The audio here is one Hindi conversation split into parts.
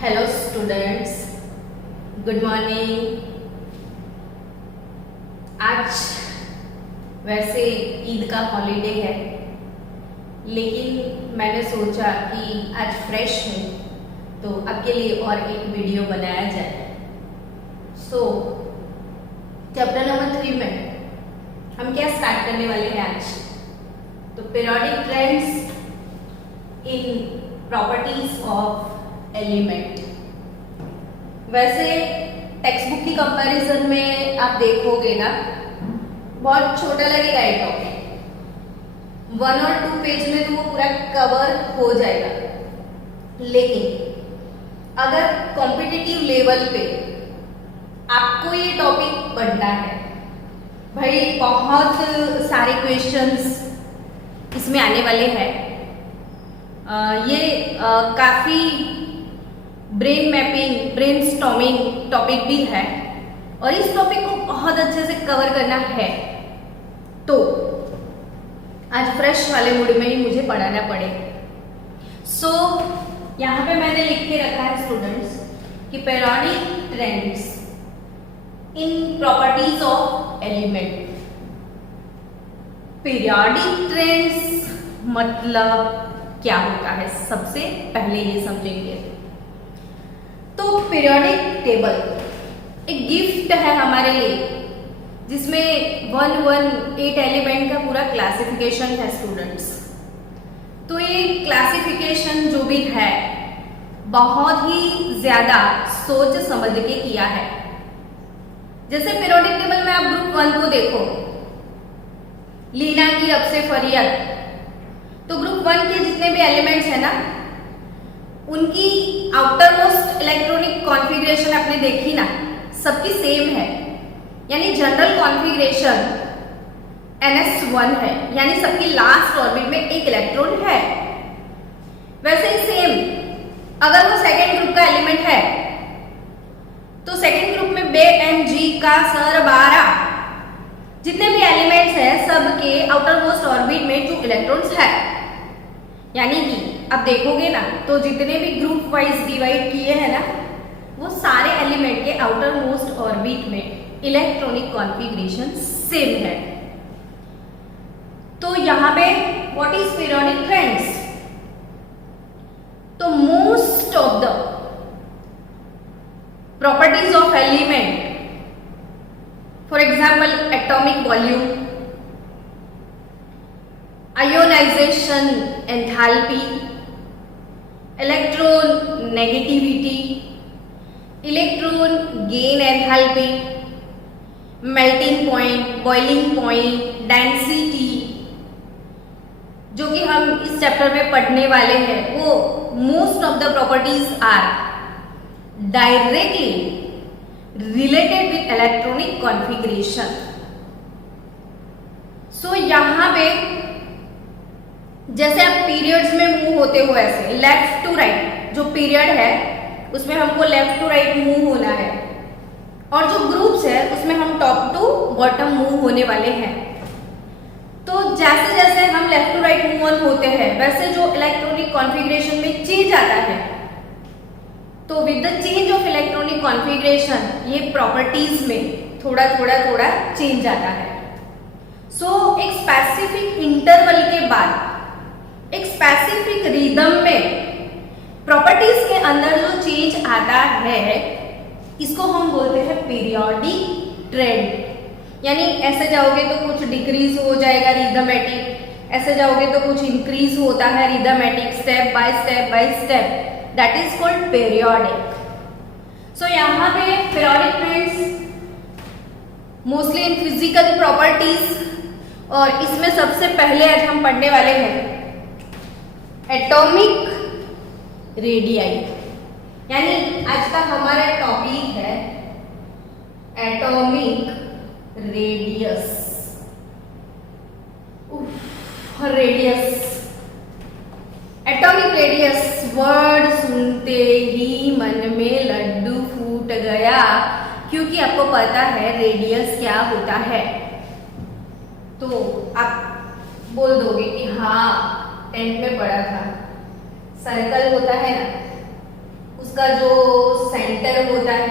Hello students, good morning. आज वैसे ईद का हॉलीडे है, लेकिन मैंने सोचा कि आज फ्रेश हूँ तो आपके लिए और एक वीडियो बनाया जाए। सो चैप्टर नंबर 3 में हम क्या स्टार्ट करने वाले हैं आज? तो periodic trends in properties of element. वैसे टेक्स्ट बुक की कंपैरिजन में आप देखोगे ना, बहुत छोटा लगेगा ये टॉपिक, 1 और 2 पेज में तो वो पूरा कवर हो जाएगा। लेकिन अगर कॉम्पिटिटिव लेवल पे आपको ये टॉपिक पढ़ना है, भाई बहुत सारे क्वेश्चंस इसमें आने वाले हैं। ये काफ़ी brain mapping, brain storming topic भी है और इस टॉपिक को बहुत अच्छे से कवर करना है, तो आज फ्रेश वाले मूड में ही मुझे पढ़ाना पड़ेगा। सो यहाँ पे मैंने लिख के रखा है स्टूडेंट्स कि periodic trends in properties of element. Periodic trends मतलब क्या होता है, सबसे पहले ये समझेंगे। तो पीरियोडिक टेबल एक गिफ्ट है हमारे लिए, जिसमें 118 एलिमेंट का पूरा क्लासिफिकेशन है स्टूडेंट्स। तो ये क्लासिफिकेशन जो भी है बहुत ही ज्यादा सोच समझ के किया है। जैसे पीरियोडिक टेबल में आप ग्रुप 1 को देखो, लीना की अब से फरियत, तो ग्रुप 1 के जितने भी एलिमेंट्स है ना, उनकी आउटर मोस्ट इलेक्ट्रॉनिक कॉन्फ़िगरेशन आपने देखी ना, सबकी सेम है, यानी जनरल कॉन्फ़िगरेशन ns1 है, यानी सबकी लास्ट ऑर्बिट में एक इलेक्ट्रॉन है। वैसे ही सेम अगर वो सेकेंड ग्रुप का एलिमेंट है तो सेकेंड ग्रुप में बे एंड जी का सर 12 जितने भी एलिमेंट्स हैं सबके आउटर मोस्ट ऑर्बिट में जो इलेक्ट्रॉन्स है, यानी कि अब देखोगे ना तो जितने भी ग्रुप वाइज डिवाइड किए हैं ना, वो सारे एलिमेंट के आउटर मोस्ट ऑर्बिट में इलेक्ट्रॉनिक कॉन्फ़िगरेशन सेम है। तो यहाँ पे व्हाट इज पीरियोडिक ट्रेंड्स? तो most of the properties of element, for example atomic volume, ionisation enthalpy, electron negativity, electron gain enthalpy, melting point, boiling point, density, जो कि हम इस चैप्टर में पढ़ने वाले हैं, वो most of the properties are directly related with electronic configuration. So यहां पे जैसे आप पीरियड्स में मूव होते हो, ऐसे लेफ्ट टू राइट जो पीरियड है उसमें हमको लेफ्ट टू राइट मूव होना है, और जो ग्रुप्स है उसमें हम टॉप टू बॉटम मूव होने वाले हैं। तो जैसे जैसे हम left to right move on होते हैं, वैसे जो इलेक्ट्रॉनिक कॉन्फ़िगरेशन में चेंज आता है, तो with the change of electronic configuration ये प्रॉपर्टीज में थोड़ा थोड़ा चेंज आता है। सो एक स्पेसिफिक इंटरवल के बाद एक स्पेसिफिक रिदम में प्रॉपर्टीज के अंदर जो चेंज आता है, इसको हम बोलते हैं पीरियोडिक ट्रेंड। यानी ऐसे जाओगे तो कुछ डिक्रीज हो जाएगा रिदमेटिक, ऐसे जाओगे तो कुछ इंक्रीज होता है rhythmic, step by step, that is called periodic. So यहाँ पे periodic trends mostly in physical properties, और इसमें सबसे पहले आज हम पढ़ने वाले हैं एटॉमिक रेडियाई, यानी आज का हमारा टॉपिक है atomic radius. Radius, atomic radius word सुनते ही मन में लड्डू फूट गया, क्योंकि आपको पता है रेडियस क्या होता है। तो आप बोल दोगे कि हाँ 10th में पढ़ा था, सर्कल होता है ना, उसका जो सेंटर होता है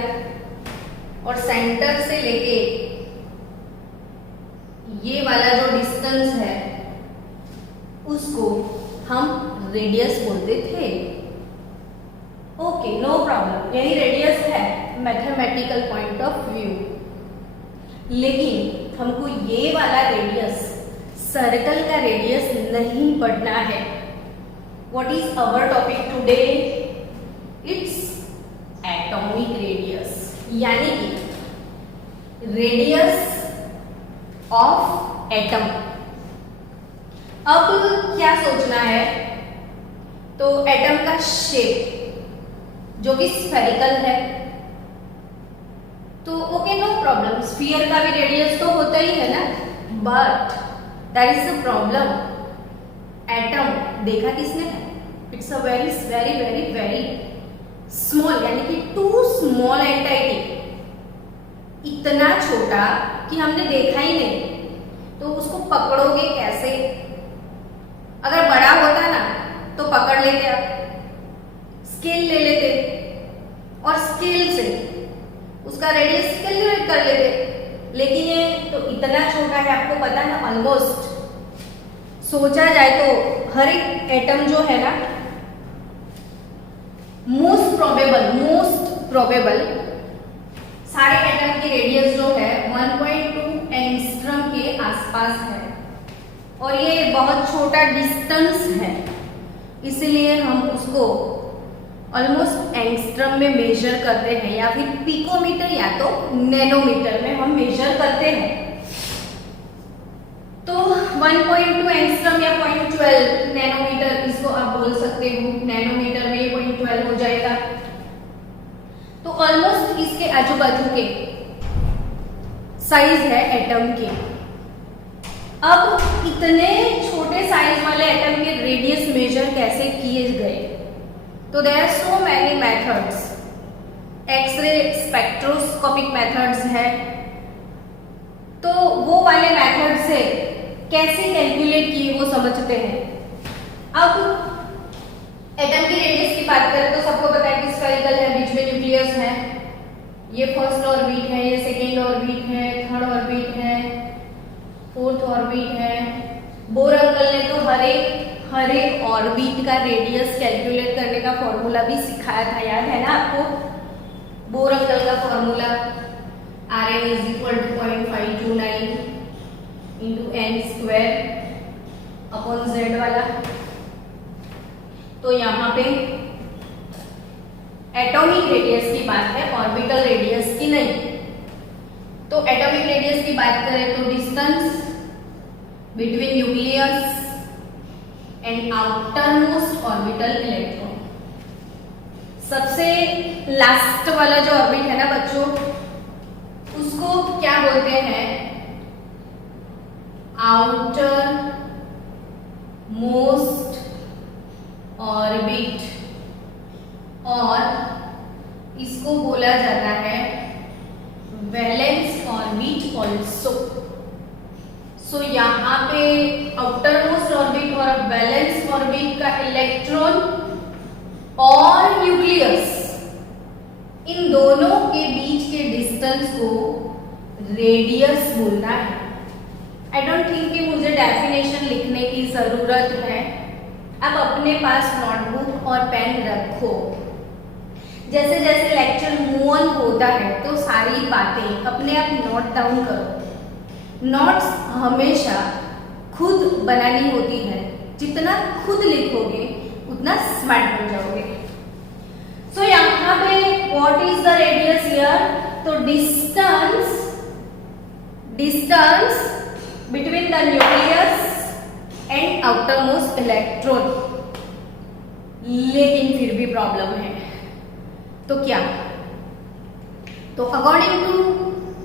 और सेंटर से लेके ये वाला जो डिस्टेंस है उसको हम रेडियस बोलते थे। ओके, नो प्रॉब्लम, यही रेडियस है मैथमेटिकल पॉइंट ऑफ व्यू। लेकिन हमको ये वाला रेडियस, सर्कल का रेडियस नहीं पढ़ना है। What is our topic today? It's atomic radius, यानी कि रेडियस ऑफ एटम। अब क्या सोचना है, तो एटम का शेप जो कि स्फेरिकल है, तो ओके, नो प्रॉब्लम, स्फीयर का भी रेडियस तो होता ही है ना, but that is the problem. Atom देखा किसने है? It's a very very very very small, यानी कि टू स्मॉल एंटाइटी, इतना छोटा कि हमने देखा ही नहीं, तो उसको पकड़ोगे कैसे? अगर बड़ा होता ना तो पकड़ लेते, आप स्केल ले लेते और स्केल से उसका रेडियस कैलकुलेट कर लेते। लेकिन ये तो इतना छोटा है, आपको पता है ना, ऑलमोस्ट सोचा जाए तो हर एक एटम जो है ना, मोस्ट प्रोबेबल सारे एटम की रेडियस जो है 1.2 एंगस्ट्रम के आसपास है, और ये बहुत छोटा डिस्टेंस है, इसीलिए हम उसको ऑलमोस्ट एंगस्ट्रम में मेजर करते हैं, या फिर पिकोमीटर या तो नैनोमीटर में हम मेजर करते हैं। तो 1.2 एंगस्ट्रम या 0.12 नैनोमीटर, इसको आप बोल सकते हो, नैनोमीटर में 0.12 हो जाएगा। तो ऑलमोस्ट इसके आजू बाजू के साइज है एटम के। अब इतने छोटे साइज वाले एटम के रेडियस मेजर कैसे किए गए? तो there are so many methods. X ray spectroscopic methods है, तो वो वाले मेथड से कैसे कैलकुलेट किए वो समझते हैं। अब एटम की रेडियस की बात करें तो सबको पता है कि स्फेरिकल है, बीच में न्यूक्लियस है, ये फर्स्ट ऑर्बिट है, ये सेकेंड ऑर्बिट है, थर्ड ऑर्बिट है, फोर्थ ऑर्बिट है। बोर अंकल ने तो हर एक ऑर्बिट का रेडियस कैलकुलेट करने का फॉर्मूला भी सिखाया था, याद है ना आपको? बोर अंकल का formula Rn is equal to 0.529 into n square upon z वाला। तो यहाँ पे एटॉमिक रेडियस की बात है, ऑर्बिटल रेडियस की नहीं। तो एटॉमिक रेडियस की बात करें तो distance between nucleus and outer most orbital electron. सबसे लास्ट वाला जो ऑर्बिट है ना बच्चों, उसको क्या बोलते हैं? आउटर मोस्ट ऑर्बिट, और इसको बोला जाता है वैलेंस ऑर्बिट ऑल्सो। सो यहाँ पे आउटर मोस्ट ऑर्बिट और वैलेंस ऑर्बिट का इलेक्ट्रॉन और न्यूक्लियस, इन दोनों के बीच के डिस्टेंस को रेडियस बोलना है। आई डोंट थिंक कि मुझे डेफिनेशन लिखने की जरूरत है। अब अपने पास नोटबुक और पेन रखो। जैसे जैसे लेक्चर मूव ऑन होता है तो सारी बातें अपने आप नोट डाउन करो। नोट्स हमेशा खुद बनानी होती है, जितना खुद लिखोगे उतना स्मार्ट बन जाओगे। सो यहाँ पे what is the radius here? तो distance between the nucleus and outermost electron. लेकिन फिर भी प्रॉब्लम है, तो क्या? तो अकॉर्डिंग टू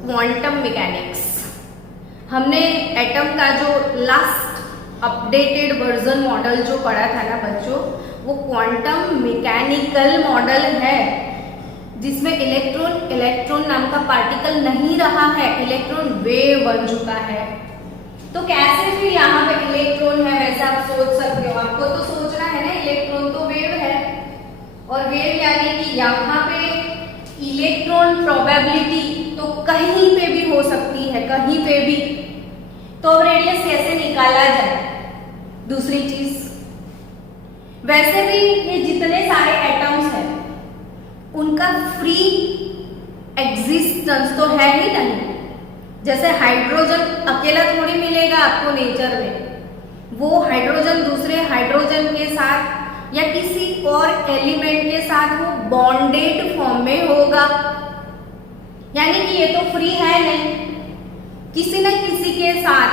क्वांटम मैकेनिक्स, हमने एटम का जो लास्ट अपडेटेड वर्जन मॉडल जो पढ़ा था ना बच्चों, वो क्वांटम मैकेनिकल मॉडल है, जिसमें इलेक्ट्रॉन नाम का पार्टिकल नहीं रहा है, इलेक्ट्रॉन वेव बन चुका है। तो कैसे फिर यहाँ पे इलेक्ट्रॉन है वैसे आप सोच सकते हो। आपको तो सोचना है ना, इलेक्ट्रॉन तो वेव है, और वेव यानी कि यहाँ पे इलेक्ट्रॉन प्रोबेबिलिटी तो कहीं पे भी हो सकती है, कहीं पे भी। तो अब रेडियस कैसे निकाला जाए? दूसरी चीज, वैसे भी ये जितने सारे एटम्स हैं उनका फ्री एग्जिस्टेंस तो है ही नहीं। जैसे हाइड्रोजन अकेला थोड़ी मिलेगा आपको नेचर में, वो हाइड्रोजन दूसरे हाइड्रोजन के साथ या किसी और एलिमेंट के साथ वो बॉन्डेड फॉर्म में होगा, यानी कि ये तो फ्री है नहीं, किसी न किसी के साथ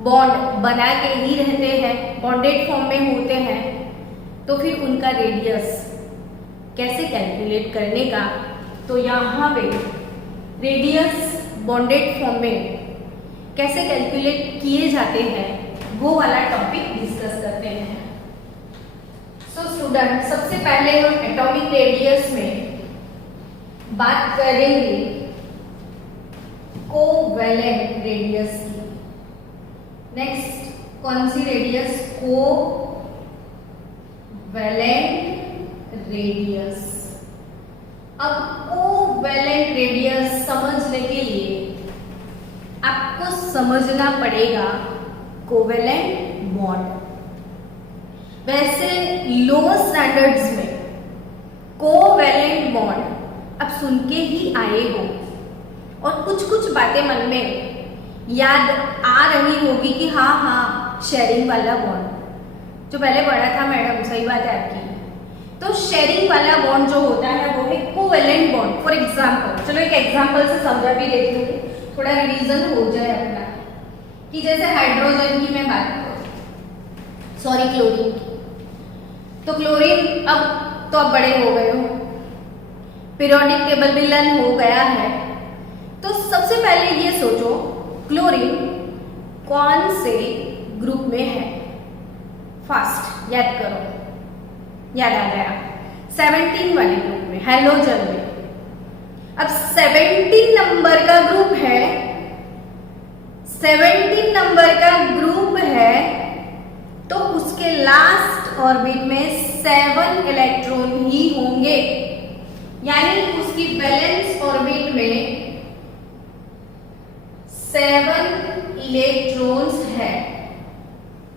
बॉन्ड बना के ही रहते हैं, बॉन्डेड फॉर्म में होते हैं। तो फिर उनका रेडियस कैसे कैलकुलेट करने का? तो यहाँ पे रेडियस बॉन्डेड फॉर्म में कैसे कैलकुलेट किए जाते हैं वो वाला टॉपिक डिस्कस करते हैं। सो स्टूडेंट, सबसे पहले हम एटॉमिक रेडियस में बात करेंगे कोवैलेंट रेडियस की। नेक्स्ट कौन सी रेडियस? Covalent radius. अब कोवैलेंट रेडियस समझने के लिए आपको समझना पड़ेगा कोवैलेंट बॉन्ड। वैसे लो स्टैंडर्ड्स में कोवैलेंट बॉन्ड अब सुन के ही आए हो और कुछ कुछ बातें मन में याद आ रही होगी कि हाँ हाँ शेयरिंग वाला बॉन्ड जो पहले पढ़ा था मैडम, सही बात है आपकी। तो शेयरिंग वाला बॉन्ड जो होता है वो है कोवैलेंट बॉन्ड। फॉर एग्जाम्पल, चलो एक एग्जाम्पल से समझा भी देती हूँ, थोड़ा रिवीजन हो जाए अपना। कि जैसे हाइड्रोजन की मैं बात करूँ, सॉरी क्लोरीन की, तो क्लोरीन अब बड़े हो गए हो, पीरियोडिक टेबल भी लर्न हो गया है। तो सबसे पहले ये सोचो क्लोरीन कौन से ग्रुप में है? फास्ट याद करो, याद आ गया, 17 वाले ग्रुप में, हैलोजन में। अब 17 नंबर का ग्रुप है, 17 नंबर का ग्रुप है, तो उसके लास्ट ऑर्बिट में 7 इलेक्ट्रॉन ही होंगे, यानी उसकी वैलेंस ऑर्बिट में 7 इलेक्ट्रॉन्स है।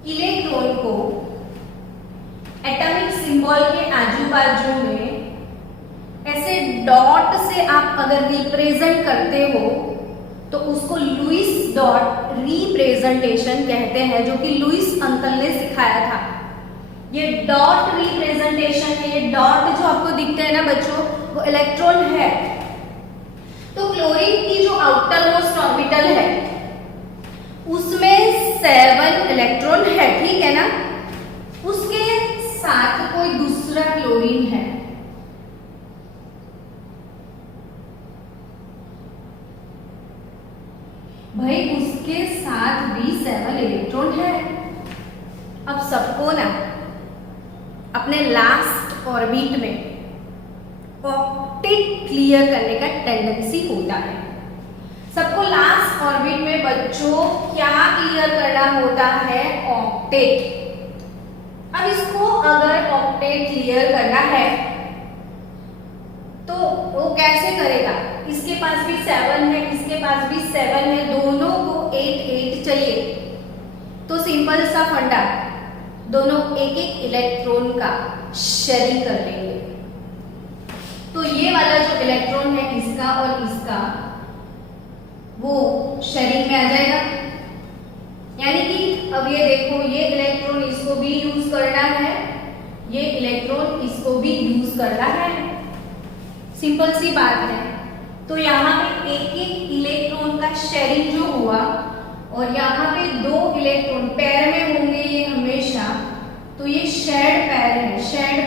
इलेक्ट्रॉन को एटॉमिक सिंबल के आजू बाजू में ऐसे डॉट से आप अगर रिप्रेजेंट करते हो तो उसको लुईस डॉट रिप्रेजेंटेशन कहते हैं, जो कि लुईस अंकल ने सिखाया था। ये डॉट रिप्रेजेंटेशन है, ये डॉट जो आपको दिखता है ना बच्चों, वो इलेक्ट्रॉन है। तो क्लोरीन की जो आउटर मोस्ट ऑर्बिटल है उसमें 7 इलेक्ट्रॉन है, ठीक है ना। उसके साथ कोई दूसरा क्लोरीन है, भाई उसके साथ भी 7 इलेक्ट्रॉन है। अब सबको ना अपने लास्ट ऑर्बिट में ऑक्टेट क्लियर करने का टेंडेंसी होता है। सबको लास्ट ऑर्बिट में बच्चों क्या क्लियर करना होता है? ऑक्टेट। अब इसको अगर ऑक्टेट क्लियर करना है तो वो कैसे करेगा? इसके पास भी 7 है, इसके पास भी 7 है, दोनों को 8 चाहिए। तो सिंपल सा फंडा, दोनों एक एक इलेक्ट्रॉन का शेयरिंग कर लेंगे। तो ये वाला जो इलेक्ट्रॉन है इसका और इसका, वो शेयरिंग में आ जाएगा। यानी कि अब ये देखो, ये इलेक्ट्रॉन इसको भी यूज करना है, ये इलेक्ट्रॉन इसको भी यूज करना है। सिंपल सी बात है। तो यहाँ पे एक एक इलेक्ट्रॉन का शेयरिंग जो हुआ, और यहाँ पे 2 इलेक्ट्रॉन पेयर में होंगे ये हमेशा, तो ये शेयर्ड पेयर है, शेयर्ड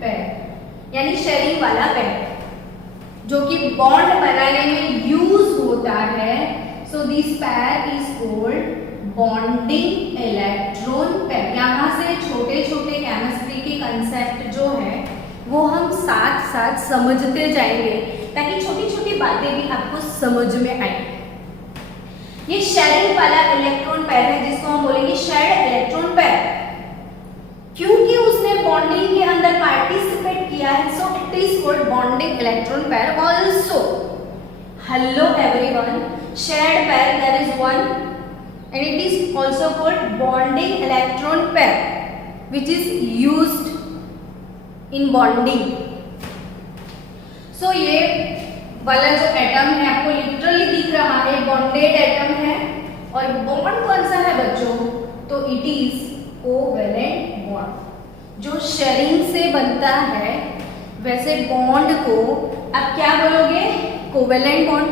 पेयर यानी शेयरिंग वाला पेयर जो कि बॉन्ड बनाने में यूज होता है। So this pair is called bonding electron pair. यहाँ से छोटे छोटे केमिस्ट्री के कंसेप्ट जो है वो हम साथ साथ समझते जाएंगे, ताकि छोटी छोटी बातें भी आपको समझ में आए। ये शेयरिंग वाला इलेक्ट्रॉन पेयर है जिसको हम बोलेंगे शेयर्ड इलेक्ट्रॉन पेयर, क्योंकि उसने बॉन्ड बॉन्डिंग के अंदर पार्टिसिपेट किया है, so it is called bonding electron pair also. Hello everyone, shared pair there is one and it is also called bonding electron pair which is used in bonding. So ये वाला जो एटम है आपको लिटरली दिख रहा है, बॉन्डेड एटम है। और बॉन्ड कौन सा है बच्चों? तो इट इज कोवेलेंट बॉन्ड, जो शेयरिंग से बनता है। वैसे बॉन्ड को आप क्या बोलोगे? Covalent bond.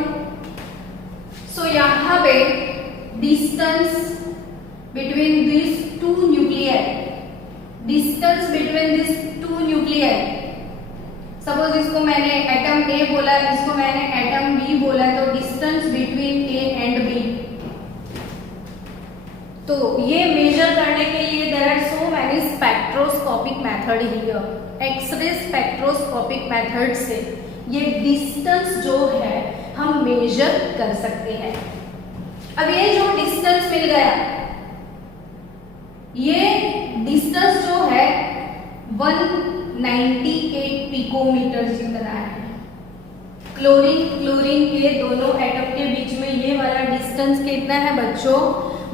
सो यहाँ पे distance between this two nuclei, distance between this two nuclei, suppose इसको मैंने एटम ए बोला, इसको मैंने एटम बी बोला, तो distance between A and B. तो ये मेजर करने के लिए there are so many spectroscopic method here. X ray spectroscopic method से ये डिस्टेंस जो है हम मेजर कर सकते हैं। अब ये जो डिस्टेंस मिल गया, ये डिस्टेंस जो है 198 पिकोमीटर जितना है। क्लोरीन के दोनों एटम के बीच में ये वाला डिस्टेंस कितना है बच्चों?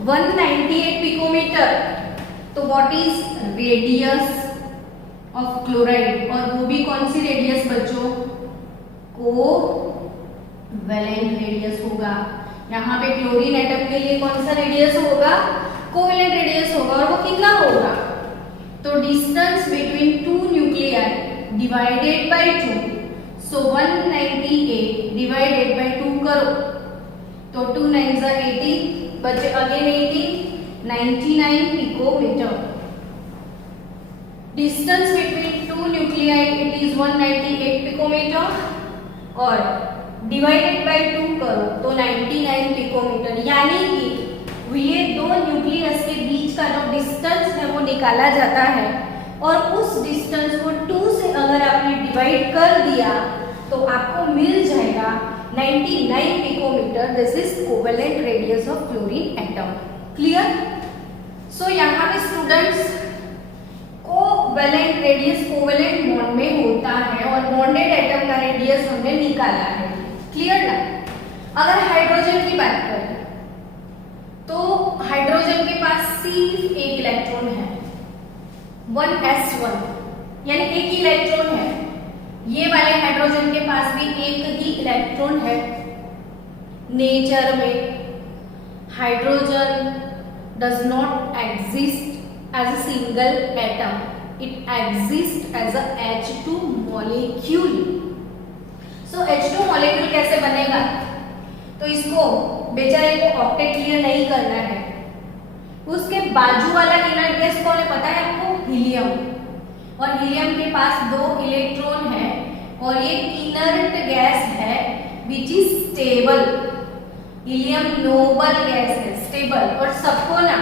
198 पिकोमीटर। तो what is radius of chloride? और वो भी कौन सी रेडियस बच्चों? कोवेलेंट रेडियस होगा। यहाँ पे क्लोरीन एटम के लिए कौन सा रेडियस होगा? कोवेलेंट रेडियस होगा। और वो कितना होगा? तो distance between two nuclei divided by 2, so 198 divided by 2 करो तो 2 9 जा 80, बचे again 80, 99 picometer. Distance between two nuclei it is 198 picometer और डिवाइडेड बाय 2 करो तो 99 पिकोमीटर। यानी कि ये दो न्यूक्लियस के बीच का जो डिस्टेंस है वो निकाला जाता है और उस डिस्टेंस को 2 से अगर आपने डिवाइड कर दिया तो आपको मिल जाएगा 99 picometer. This is covalent radius of chlorine atom. Clear? So यहाँ पे students covalent radius covalent bond में होता है और बॉन्डेड एटम का रेडियस हमने निकाला है। क्लियर ना? अगर हाइड्रोजन की बात करें तो हाइड्रोजन के पास सिर्फ एक इलेक्ट्रॉन है, 1s1, यानी एक ही इलेक्ट्रॉन है। ये वाले हाइड्रोजन के पास भी एक ही इलेक्ट्रॉन है। नेचर में hydrogen does not exist as a single atom, it exist as a H2 molecule. So H2 molecule कैसे बनेगा? तो इसको बेचारे को ऑक्टेट क्लियर नहीं करना है। उसके बाजू वाला इनर्ट गैस कौन है पता है आपको? हीलियम। और हीलियम के पास 2 इलेक्ट्रॉन है और ये इनर्ट गैस है which is stable. Helium noble gas है, स्टेबल। और सबको ना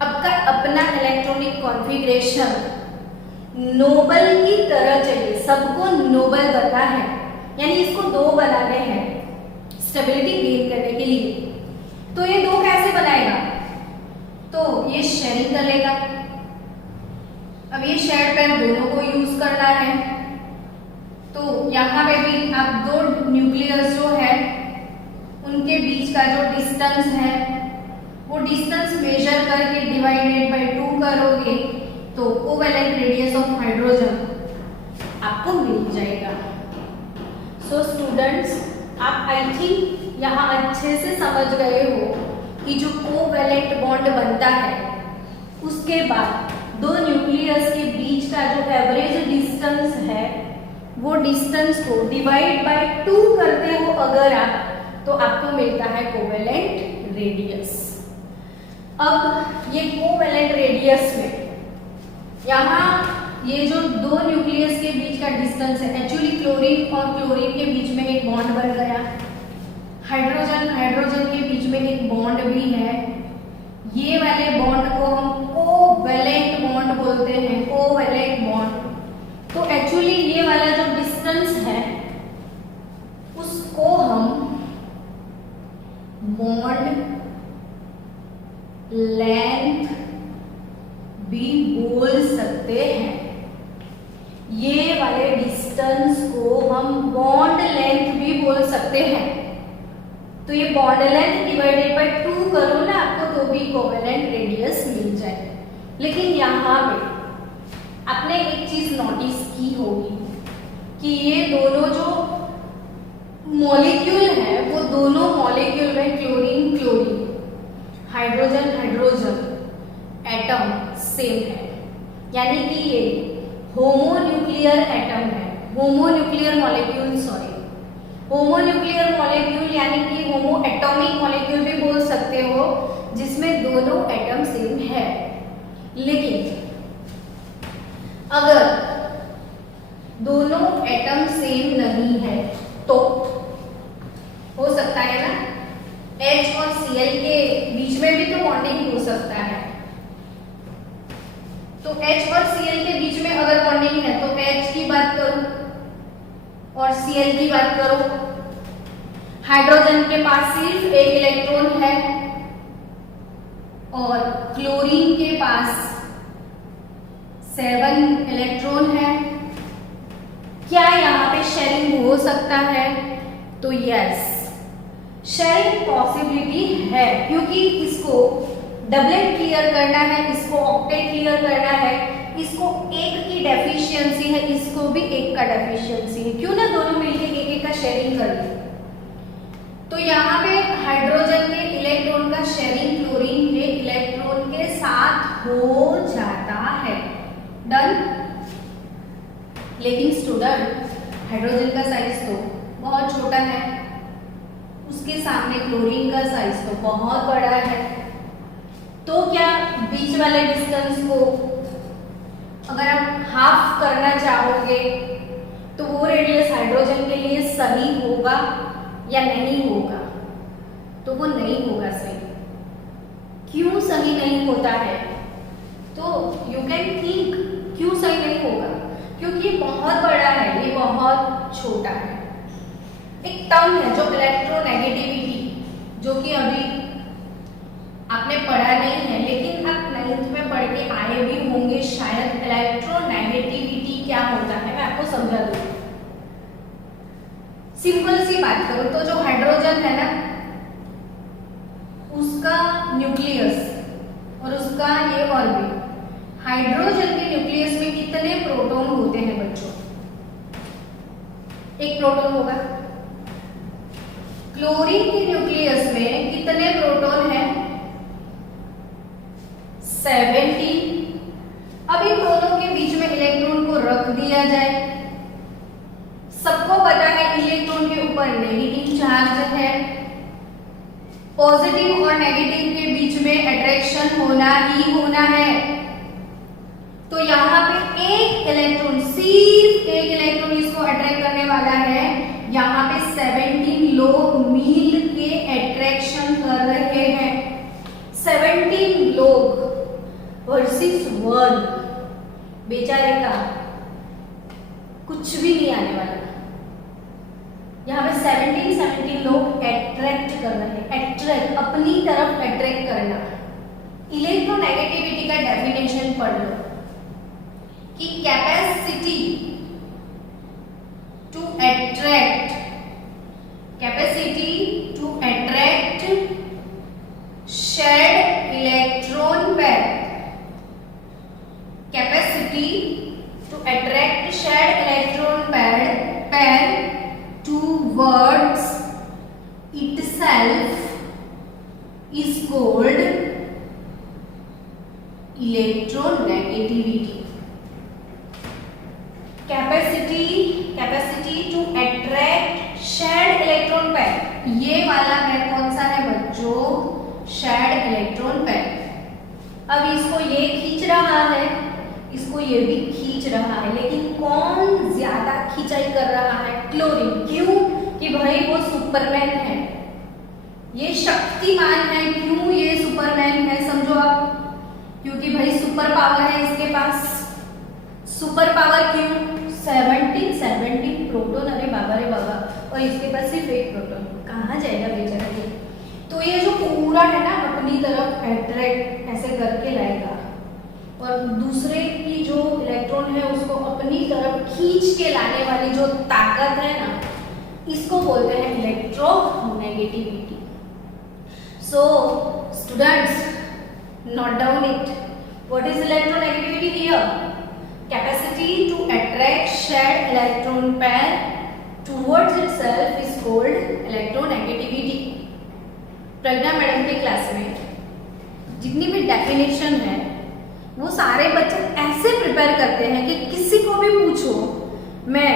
आपका अपना इलेक्ट्रॉनिक कॉन्फ़िगरेशन नोबल की तरह चाहिए, सबको नोबल बना है, यानी इसको 2 बनाने हैं स्टेबिलिटी गेन करने के लिए। तो ये 2 कैसे बनाएगा? तो ये शेयरिंग कर लेगा। अब ये शेयर्ड पेयर दोनों को यूज करना है, तो यहाँ पे भी आप 2 न्यूक्लियस जो है उनके बीच का जो डिस्टेंस है वो डिस्टेंस मेजर करके डिवाइडेड बाय 2 करोगे तो कोवेलेंट रेडियस ऑफ हाइड्रोजन आपको मिल जाएगा। सो स्टूडेंट्स, आप आई थिंक यहाँ अच्छे से समझ गए हो कि जो कोवेलेंट बॉन्ड बनता है उसके बाद 2 न्यूक्लियस के बीच का जो एवरेज डिस्टेंस है वो डिस्टेंस को डिवाइड बाय 2 करते हो अगर आप, तो आपको मिलता है कोवेलेंट रेडियस। अब ये कोवेलेंट रेडियस में यहाँ ये जो 2 न्यूक्लियस के बीच का डिस्टेंस है, एक्चुअली क्लोरीन और क्लोरीन के बीच में एक बॉन्ड बन गया, हाइड्रोजन के बीच में एक बॉन्ड भी है। ये वाले बॉन्ड को हम कोवेलेंट बॉन्ड बोलते हैं, कोवेलेंट बॉन्ड। तो एक्चुअली ये वाला जो डिस्टेंस है उसको हम बॉन्ड लेंथ भी बोल सकते हैं। ये वाले डिस्टेंस को हम बॉन्ड लेंथ भी बोल सकते हैं। तो ये बॉन्ड लेंथ डिवाइडेड बाय 2 करो ना आपको तो भी कोवेलेंट रेडियस मिल जाए। लेकिन यहाँ पे आपने एक चीज नोटिस की होगी कि ये दोनों जो मॉलिक्यूल है वो दोनों मॉलिक्यूल में chlorine chlorine, hydrogen hydrogen atom same है, यानी कि ये होमोन्यूक्लियर एटम है, homonuclear molecule, sorry homonuclear molecule यानी कि होमो एटॉमिक मॉलिक्यूल भी बोल सकते हो, जिसमें दोनों एटम सेम है। लेकिन अगर दोनों एटम सेम नहीं है तो हो सकता है ना H और Cl के बीच में भी तो बॉन्डिंग हो सकता है। तो H और Cl के बीच में अगर बॉन्डिंग है तो H की बात करो और Cl की बात करो। हाइड्रोजन के पास सिर्फ एक इलेक्ट्रॉन है और क्लोरीन के पास 7 इलेक्ट्रॉन है। क्या यहाँ पे शेयरिंग हो सकता है? तो यस, शेयरिंग पॉसिबिलिटी है, क्योंकि इसको डबलेट क्लियर करना है, इसको ऑक्टेट क्लियर करना है, इसको एक की डेफिशिएंसी है, इसको भी एक का डेफिशिएंसी है, क्यों ना दोनों मिलके एक एक का शेयरिंग कर ले। तो यहाँ पे हाइड्रोजन के इलेक्ट्रॉन का शेयरिंग क्लोरीन के इलेक्ट्रॉन के साथ हो जाता है, डन। लेकिन स्टूडेंट, हाइड्रोजन का साइज तो बहुत छोटा है, उसके सामने क्लोरीन का साइज तो बहुत बड़ा है। तो क्या बीच वाले डिस्टेंस को अगर आप हाफ करना चाहोगे तो वो रेडियस हाइड्रोजन के लिए सही होगा या नहीं होगा? तो वो नहीं होगा सही। क्यों सही नहीं होता है? तो यू कैन थिंक क्यों सही नहीं होगा, क्योंकि ये बहुत बड़ा है, ये बहुत छोटा है। एक टर्म है जो इलेक्ट्रोनेगेटिविटी, जो कि अभी आपने पढ़ा नहीं है, लेकिन आप 9th में पढ़ के आए भी होंगे शायद। इलेक्ट्रोनेगेटिविटी क्या होता है मैं आपको समझा दूँ। सिंपल सी बात करो तो जो हाइड्रोजन है ना, उसका न्यूक्लियस और उसका ये ऑर्बिट, हाइड्रोजन के न्यूक्लियस में कितने प्रोटॉन होते हैं बच्चों? एक प्रोटॉन होगा। क्लोरीन के न्यूक्लियस में कितने प्रोटॉन हैं? 17। अब इन दोनों के बीच में इलेक्ट्रॉन को रख दिया जाए। सबको पता है इलेक्ट्रॉन के ऊपर नेगेटिव चार्ज है, पॉजिटिव और नेगेटिव के बीच में अट्रैक्शन होना ही होना है। तो यहाँ पे एक इलेक्ट्रॉन, सिर्फ एक इलेक्ट्रॉन इसको अट्रैक्ट करने वाला है। यहाँ पे 17 लोग मिल के अट्रैक्शन कर रहे हैं। 17 लोग वर्सेस 1, बेचारे का कुछ भी नहीं आने वाला। यहाँ पे 17 लोग अट्रैक्ट कर रहे हैं, अट्रैक्ट, अपनी तरफ अट्रैक्ट करना। इलेक्ट्रोनेगेटिविटी का डेफिनेशन पढ़ लो कि capacity to attract, capacity to attract shared electron pair, capacity to attract shared electron pair towards itself is called electronegativity. Capacity to attract shared electron pair, ये वाला है कौन सा है बच्चों? shared electron pair। अब इसको ये खींच रहा है, इसको ये भी खींच रहा है, लेकिन कौन ज्यादा खिंचाई कर रहा है? क्लोरीन। क्यों? कि भाई वो सुपरमैन है, ये शक्तिमान है। क्यों ये सुपरमैन है? समझो आप, क्योंकि भाई सुपर पावर है इसके पास। सुपर पावर क्यों? 17 प्रोटॉन, अरे बाबा रे बाबा, और इसके पास सिर्फ एक प्रोटॉन, कहाँ जाएगा बेचारा ये? तो ये जो पूरा है ना अपनी तरफ अट्रैक्ट ऐसे करके लाएगा। और दूसरे की जो इलेक्ट्रॉन है उसको अपनी तरफ खींच के लाने वाली जो ताकत है ना, इसको बोलते हैं electronegativity. So students, note down it. What is electronegativity here? Capacity to attract shared electron pair towards itself is called electronegativity. Pragya madam के क्लास में जितनी भी डेफिनेशन है वो सारे बच्चे ऐसे प्रिपेयर करते हैं कि किसी को भी पूछो, मैं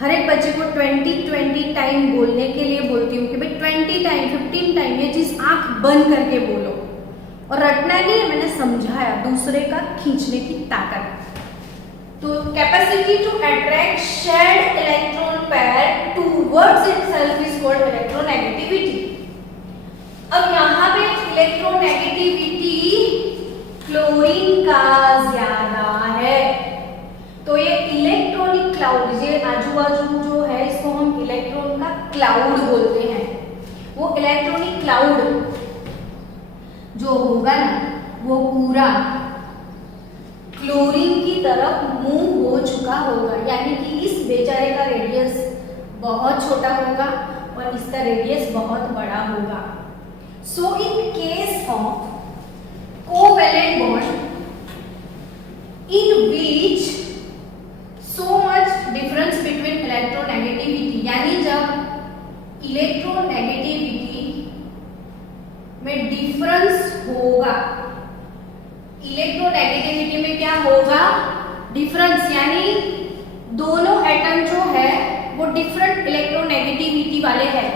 हर एक बच्चे को 20 टाइम बोलने के लिए बोलती हूँ कि भाई 20 टाइम 15 टाइम ये चीज आंख बंद करके बोलो, और रटना नहीं है, मैंने समझाया दूसरे का खींचने की ताकत। तो capacity to attract shared electron pair towards itself is called electronegativity. अब यहाँ पे इलेक्ट्रोनेगेटिविटी क्लोरीन का ज्यादा है, तो ये इलेक्ट्रॉनिक क्लाउड, ये आजू बाजू जो है इसको हम इलेक्ट्रॉन का क्लाउड बोलते हैं। वो इलेक्ट्रॉनिक क्लाउड जो होगा ना वो पूरा क्लोरीन की तरफ मूव हो चुका होगा, यानी कि इस बेचारे का रेडियस बहुत छोटा होगा और इसका रेडियस बहुत बड़ा होगा। So in case of covalent bond in which so much difference between electronegativity, यानी जब इलेक्ट्रोनेगेटिविटी में डिफरेंस होगा, इलेक्ट्रोनेगेटिविटी में क्या होगा? डिफरेंस, यानी दोनों एटम जो है वो डिफरेंट इलेक्ट्रोनेगेटिविटी वाले हैं,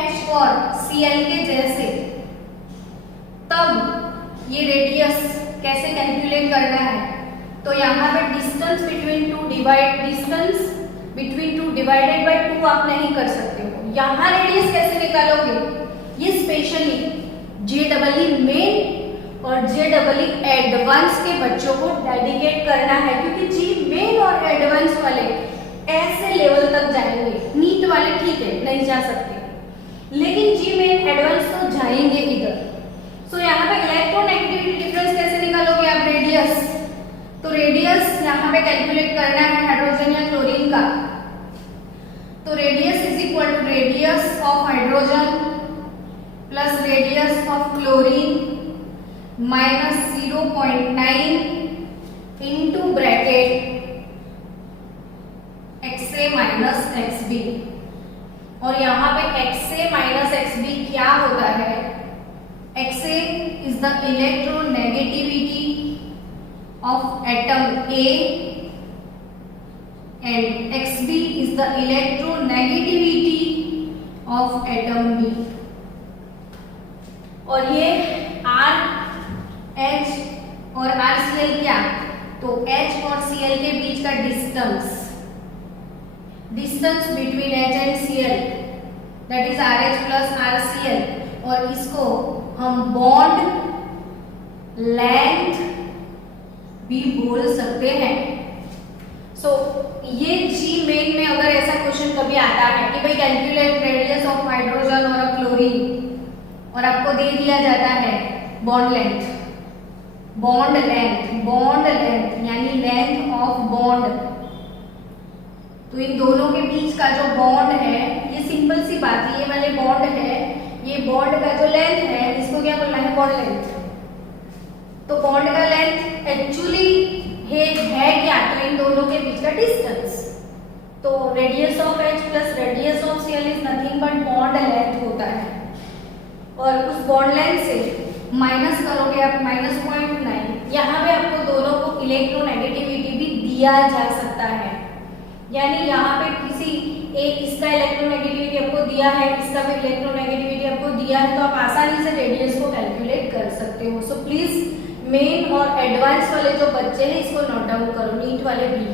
H और Cl के जैसे। तब ये रेडियस कैसे कैलकुलेट करना है? तो यहाँ पे distance between two divided by 2 आप नहीं कर सकते हो। यहाँ रेडियस कैसे निकालोगे? ये स्पेशली JEE मेन और JEE एडवांस के बच्चों को डेडिकेट करना है, क्योंकि जी मेन और एडवांस वाले ऐसे लेवल तक जाएंगे, नीट वाले ठीक है नहीं जा सकते, लेकिन जी मेन एडवांस तो जाएंगे इधर। तो यहाँ पे इलेक्ट्रोनेगेटिविटी डिफरेंस कैसे निकालोगे आप? रेडियस, तो रेडियस यहाँ पे कैलकुलेट करना है हाइड्रोजन या क्लोरीन का, तो radius is equal to radius of hydrogen plus radius of chlorine minus 0.9 into bracket XA minus XB। और यहाँ पे XA माइनस XB क्या होता है? XA is the electronegativity of atom A and XB is the electronegativity of atom B। और ये R, H और RCl क्या? तो H और Cl के बीच का distance between H and Cl that is RH plus RCl, और इसको हम बॉन्ड लेंथ भी बोल सकते हैं। सो ये जी मेन में अगर ऐसा क्वेश्चन कभी आता है कि भाई कैलकुलेट रेडियस ऑफ हाइड्रोजन और क्लोरीन, और आपको दे दिया जाता है बॉन्ड लेंथ यानी लेंथ ऑफ बॉन्ड, तो इन दोनों के बीच का जो बॉन्ड है, ये सिंपल सी बात है, ये वाले बॉन्ड है, ये बॉन्ड का जो लेंथ है इसको क्या बोलना है? Bond length. तो बॉन्ड का लेंथ एक्चुअली है क्या? तो इन दोनों के बीच का डिस्टेंस। तो radius of H plus radius of Cl is nothing but bond length होता है, और उस बॉन्ड लेंथ से माइनस करोगे आप -0.9। यहाँ पे आपको दोनों को इलेक्ट्रोनेगेटिविटी भी दिया जा सकता है, यानी यहाँ पे किसी एक इसका इलेक्ट्रोनेगेटिविटी आपको दिया है, इसका भी इलेक्ट्रोनेगेटिविटी आपको दिया है, तो आप आसानी से रेडियस को कैलकुलेट कर सकते हो। सो प्लीज मेन और एडवांस वाले जो बच्चे हैं इसको नोट डाउन करो, नीट वाले भी।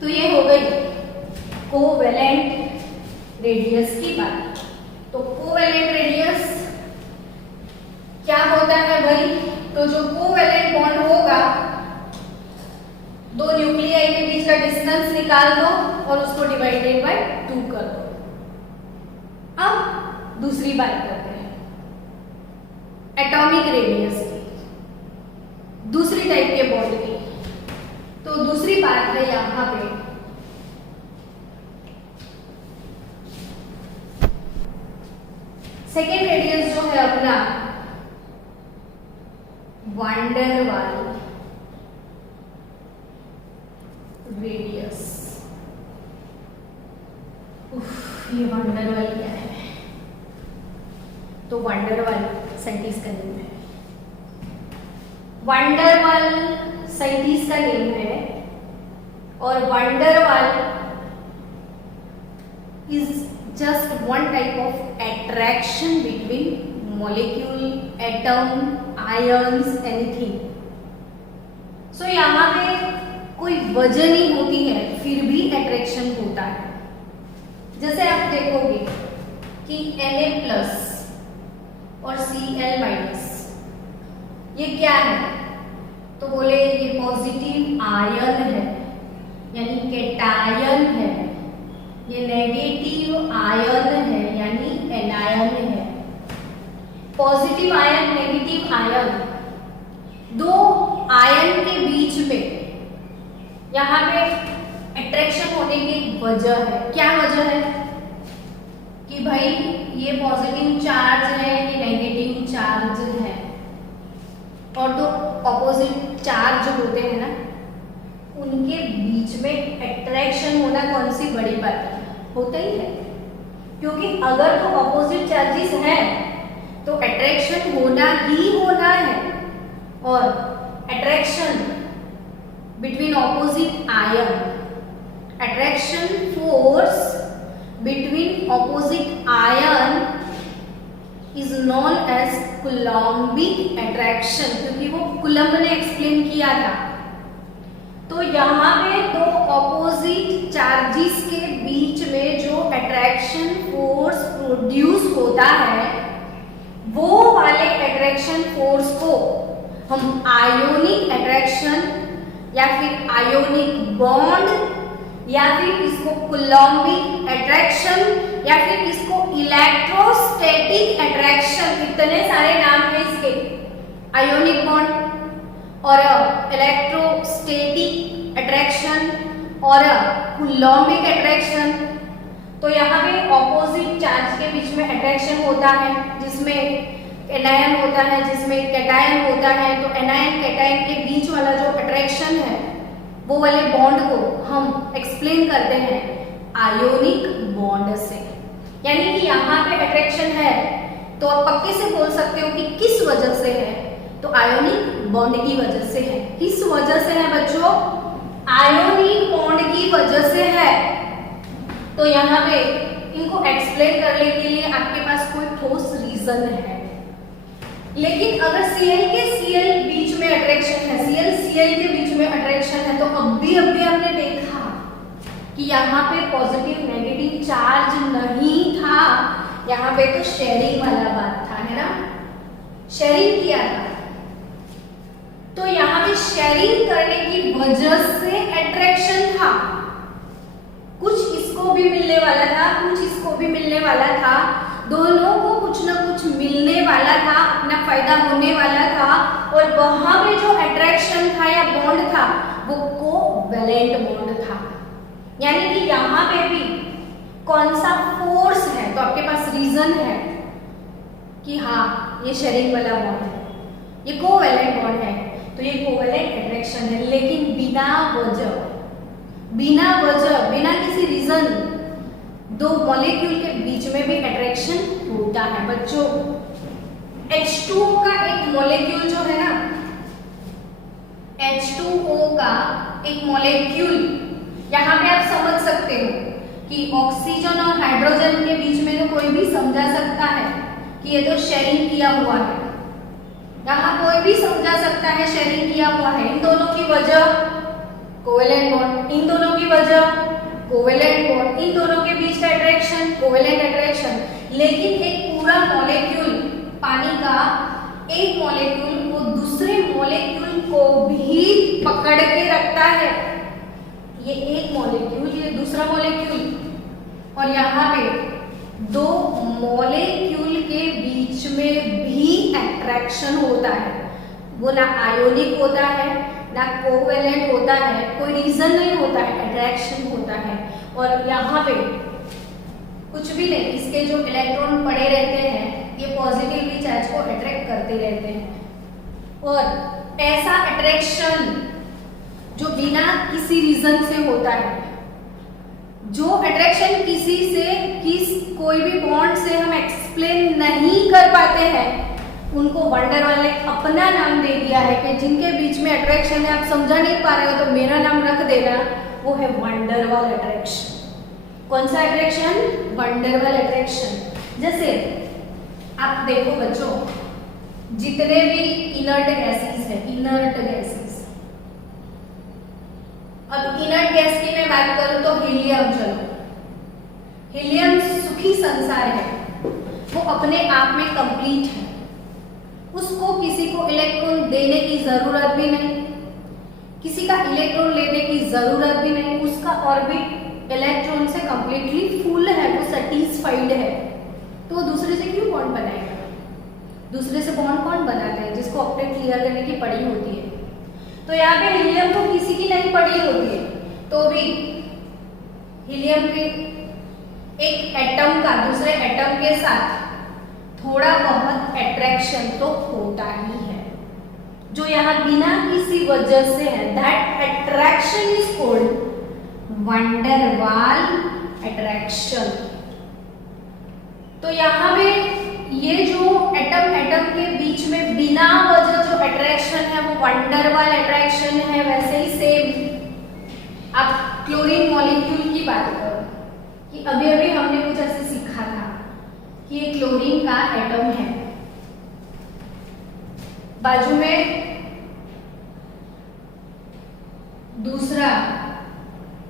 तो ये हो गई कोवेलेंट रेडियस की बात। तो कोवेलेंट रेडियस क्या होता है भाई? तो जो कोवेलेंट बॉन्ड होगा, दो न्यूक्लियाई के बीच का डिस्टेंस निकाल दो और उसको डिवाइडेड बाय 2 कर दो। अब दूसरी बात करते हैं एटॉमिक रेडियस की। टाइप के बॉन्ड की। तो दूसरी बात है यहाँ पे सेकेंड रेडियस जो है अपना वान डेर वाल रेडियस। ये वान डेर वाल क्या है? तो वान डेर वाल साइंटिस्ट का नेम है। वान डेर वाल साइंटिस्ट का नेम है और van der Waals is just one type of attraction between molecule, atom, ions, anything. So यहाँ पे कोई वजह नहीं होती है फिर भी अट्रैक्शन होता है। जैसे आप देखोगे कि Na+ और Cl- ये क्या है? तो बोले ये पॉजिटिव आयन है यानी कैटायन है, ये नेगेटिव आयन है यानी एनायन है। पॉजिटिव आयन, नेगेटिव आयन, दो आयन के बीच में यहाँ पे अट्रैक्शन होने की वजह है। क्या वजह है? कि भाई ये पॉजिटिव चार्ज है, ये नेगेटिव चार्ज है, और दो ऑपोजिट चार्ज होते हैं ना, उनके बीच में अट्रैक्शन होना कौन सी बड़ी बात है? होता ही है, क्योंकि अगर तो ऑपोजिट चार्जेस हैं तो अट्रैक्शन होना ही होना है। और attraction between opposite ion, attraction force between opposite ion is known as coulombic attraction, क्योंकि वो कूलम्ब ने एक्सप्लेन किया था। तो यहाँ पे दो ऑपोजिट चार्जेस के बीच में जो अट्रैक्शन फोर्स प्रोड्यूस होता है, वो वाले अट्रैक्शन फोर्स को हम आयोनिक अट्रैक्शन या फिर आयोनिक बॉन्ड या फिर इसको कूलम्बिक अट्रैक्शन या फिर इसको इलेक्ट्रोस्टैटिक अट्रैक्शन, इतने सारे नाम हैं इसके। आयोनिक बॉन्ड और इलेक्ट्रोस्टैटिक अट्रैक्शन और कूलम्बिक अट्रैक्शन। तो यहाँ पे ऑपोजिट चार्ज के बीच में अट्रैक्शन होता है, जिसमें एनायन होता है, जिसमें कैटायन होता है। तो एनायन कैटायन के बीच वाला जो अट्रैक्शन है, वो वाले बॉन्ड को हम एक्सप्लेन करते हैं आयोनिक बॉन्ड से। यानी कि यहाँ पे अट्रैक्शन है तो आप पक्के से बोल सकते हो कि किस वजह से है? तो आयोनिक बॉन्ड की वजह से है। किस वजह से है बच्चों? आयोनिक बॉन्ड की वजह से है। तो यहाँ पे इनको एक्सप्लेन करने के लिए आपके पास कोई ठोस रीजन है। लेकिन अगर Cl के Cl बीच में अट्रैक्शन है, Cl के बीच में अट्रैक्शन है, तो अभी हमने देखा कि यहाँ पे पॉजिटिव नेगेटिव चार्ज नहीं था, यहाँ पे तो शेयरिंग वाला बात था, है ना? शेयरिंग किया था। तो यहाँ पे शेयरिंग करने की वजह से अट्रैक्शन था। कुछ इसको भी मिलने वाला था, कुछ इसको भी मिलने वाला था, दोनों को कुछ ना कुछ मिलने वाला था, अपना फायदा होने वाला था। और वहां पे जो अट्रैक्शन था या बॉन्ड था वो कोवैलेंट बॉन्ड था। यानी कि यहाँ पे भी कौन सा फोर्स है? तो आपके पास रीजन है कि हाँ ये शेयरिंग वाला बॉन्ड है, ये कोवैलेंट बॉन्ड है, तो ये कोवैलेंट अट्रैक्शन है। लेकिन बिना किसी रीजन दो मॉलिक्यूल के बीच में भी अट्रैक्शन होता है। बच्चों H2O का एक मॉलिक्यूल जो है ना, H2O का एक मॉलिक्यूल, यहाँ पे आप समझ सकते हो कि ऑक्सीजन और हाइड्रोजन के बीच में तो कोई भी समझा सकता है कि ये तो शेयरिंग किया हुआ है। यहाँ कोई भी समझा सकता है शेयरिंग किया हुआ है। इन दोनों की वजह कोवैलेंट बॉन्ड, इन दोनों की वजह कोवैलेंट बॉन्ड, इन दोनों के बीच का अट्रैक्शन कोवैलेंट अट्रैक्शन। लेकिन एक पूरा मॉलिक्यूल पानी का, एक मॉलिक्यूल को दूसरे मॉलिक्यूल को भी पकड़ के रखता है। ये एक मॉलिक्यूल, ये दूसरा मॉलिक्यूल, और यहाँ पे दो मॉलिक्यूल के बीच में भी अट्रैक्शन होता है। वो ना आयोनिक होता है ना कोवेलेंट होता है, कोई रीजन नहीं होता है, अट्रैक्शन होता है। और यहाँ पे कुछ भी नहीं, इसके जो इलेक्ट्रॉन पड़े रहते हैं ये पॉजिटिवली चार्ज को अट्रैक्ट करते रहते हैं। और ऐसा अट्रैक्शन जो बिना किसी रीजन से होता है, जो अट्रैक्शन किसी से कोई भी बॉन्ड से हम एक्सप्लेन नहीं कर पाते हैं, उनको वंडर वाल ने अपना नाम दे दिया है कि जिनके बीच में अट्रैक्शन है, आप समझा नहीं पा रहे हो तो मेरा नाम रख देना, वो है वंडर वाल अट्रैक्शन। कौन सा अट्रैक्शन? Wonder Waals attraction. जैसे आप देखो बच्चों, जितने भी इनर्ट गैसेस है, इनर्ट गैसेस, अब इनर्ट गैस की मैं बात करूं तो हीलियम, चलो हीलियम सुखी संसार है, वो अपने आप में कंप्लीट है, उसको किसी को इलेक्ट्रॉन देने की जरूरत भी नहीं, किसी का इलेक्ट्रॉन लेने की जरूरत भी नहीं, उसका ऑर्बिट इलेक्ट्रॉन से कंप्लीटली फुल है, वो सेटिस्फाइड है, तो वो दूसरे से क्यों बॉन्ड बनाएगा? दूसरे से बॉन्ड कौन बनाते हैं? जिसको ऑक्टेट क्लियर करने की पड़ी होती है। तो यहाँ पे हीलियम को किसी की नहीं पड़ी होती है, तो भी हीलियम के एक एटम का दूसरे एटम के साथ थोड़ा बहुत अट्रैक्शन तो होता ही है, जो यहाँ बिना किसी वजह से है। That attraction is called wonder Waals attraction. तो यहाँ पे ये जो एटम एटम के बीच में बिना वजह जो अट्रैक्शन है वो वंडर वाल अट्रैक्शन है। वैसे ही सेम आप क्लोरीन मॉलिक्यूल की बात करो कि अभी अभी हमने कुछ ऐसे सीखा था कि ये क्लोरीन का एटम है, बाजू में दूसरा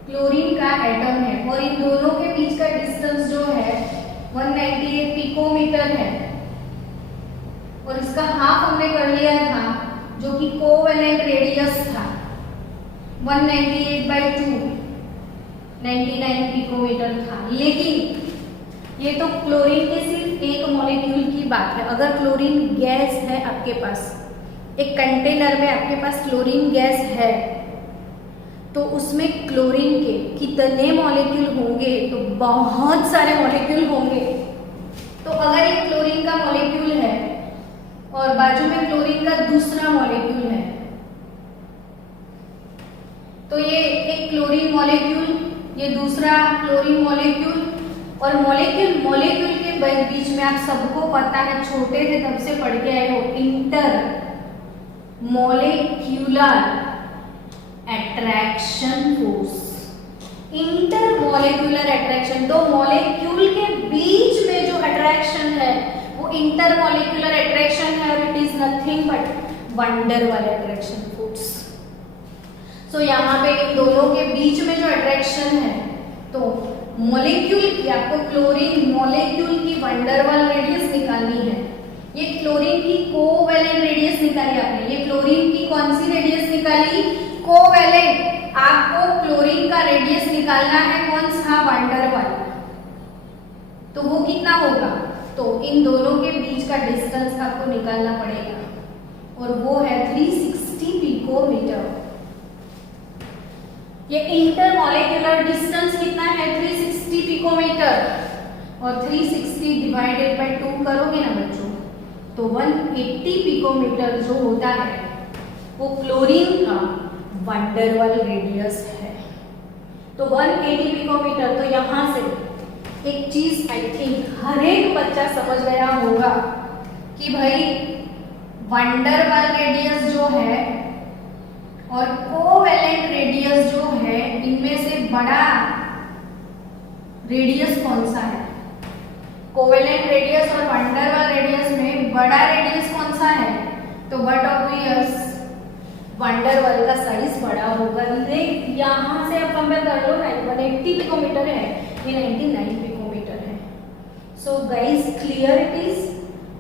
क्लोरीन का एटम है, और इन दोनों के बीच का डिस्टेंस जो है 198 पिकोमीटर है, और इसका हाफ हमने कर लिया था जो कि कोवेलेंट रेडियस था 198/2 99 पिकोमीटर था। लेकिन ये तो क्लोरीन के सिर्फ एक मॉलिक्यूल की बात है। अगर क्लोरीन गैस है आपके पास, एक कंटेनर में आपके पास क्लोरीन गैस है, तो उसमें क्लोरीन के कितने मॉलिक्यूल होंगे? तो बहुत सारे मॉलिक्यूल होंगे। तो अगर एक क्लोरीन का मॉलिक्यूल है और बाजू में क्लोरीन का दूसरा मॉलिक्यूल है, तो ये एक क्लोरीन मॉलिक्यूल, ये दूसरा क्लोरीन मॉलिक्यूल, और मॉलिक्यूल के बीच में आप सबको पता है, छोटे थे तब से पढ़ के आए हो, inter molecular attraction force. Inter molecular attraction, दो मॉलिक्यूल के बीच में जो अट्रैक्शन है वो इंटर मॉलिक्यूलर अट्रैक्शन है, और it is nothing but van der Waals attraction force. So यहाँ पे इन दोनों के बीच में जो अट्रैक्शन है, तो मॉलिक्यूल की, आपको क्लोरीन मॉलिक्यूल की वंडर वाल रेडियस निकालनी है। ये क्लोरीन की कोवेलेंट रेडियस निकाली आपने, ये क्लोरीन की कौन सी रेडियस निकाली? कोवेलेंट। आपको क्लोरीन का रेडियस निकालना है कौन सा? वंडर वाल। तो वो कितना होगा? तो इन दोनों के बीच का डिस्टेंस आपको निकालना पड़ेगा, और वो है 360 पिकोमीटर। ये इंटरमॉलिक्यूलर डिस्टेंस कितना है? 360 पिकोमीटर, और 360 डिवाइडेड बाय 2 करोगे ना बच्चों, तो 180 पिकोमीटर जो होता है वो क्लोरीन का वंडर वाल रेडियस है। तो 180 पिकोमीटर। तो यहाँ से एक चीज आई थिंक हर एक बच्चा समझ गया होगा कि भाई वंडर वाल रेडियस जो है और कोवेलेंट रेडियस जो है, इनमें से बड़ा रेडियस कौन सा है? कोवेलेंट रेडियस और वंडर वाल रेडियस में बड़ा रेडियस कौन सा है? तो बट ऑब्वियस वंडर वाल का साइज बड़ा होगा। यहाँ से आप कंपेयर कर लो, 180 पिकोमीटर है, ये 99 पिकोमीटर है। So guys clear it is.